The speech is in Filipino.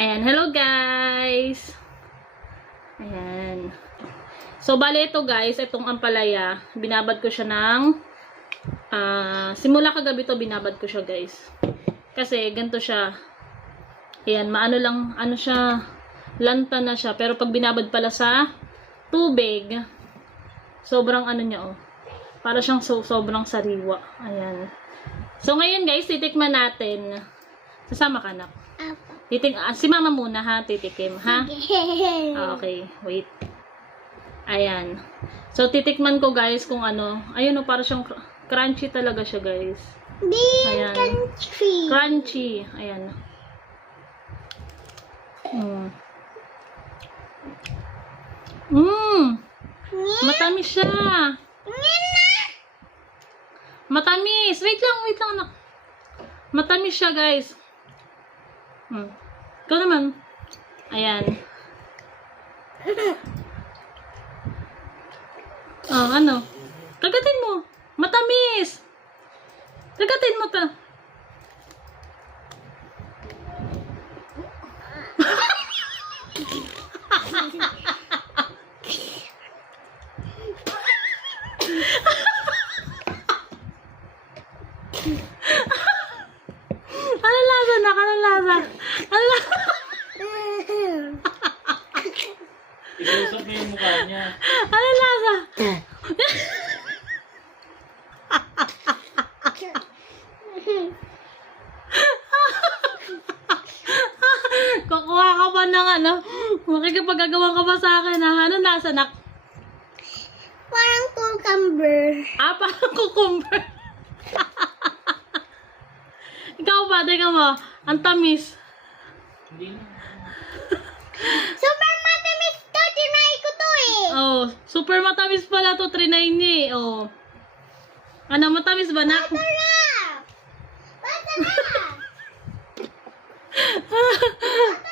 Ayan, hello guys! Ayan. So, bale ito guys, itong ampalaya, binabad ko siya ng, simula kagabi to binabad ko siya guys. Kasi, ganito siya. Ayan, maano lang, ano siya, lanta na siya. Pero pag binabad pala sa tubig, sobrang ano niya oh. Para siyang sobrang sariwa. Ayan. So, ngayon guys, titikman natin. Sasama ka na. Si mama muna ha, titikim ha. Okay, wait. Ayan. So, titikman ko guys kung ano. Ayun o, para siyang crunchy talaga siya guys. Ayan. Crunchy. Crunchy. Ayan. Matamis siya. Matamis. Wait lang anak. Matamis siya guys. Ikaw naman. Ayan. Oh, ano? Kagatin mo. Matamis. Kagatin mo ta. Ano lasa na? Ano lasa? Ano lasa? Ikusap mo yung mukha niya. Ano lasa? Kukuha ka ba ng ano? Makikipagagawa ka ba sa akin ha? Ano lasa nak? Parang cucumber. Parang cucumber. Ikaw ba? Tingnan mo. Ang tamis. Hindi na. Super matamis to. Tinry ko to eh. Oh, super matamis pala to. Trinay niya eh. Oh. Ano, matamis ba nak? Masarap. Masarap.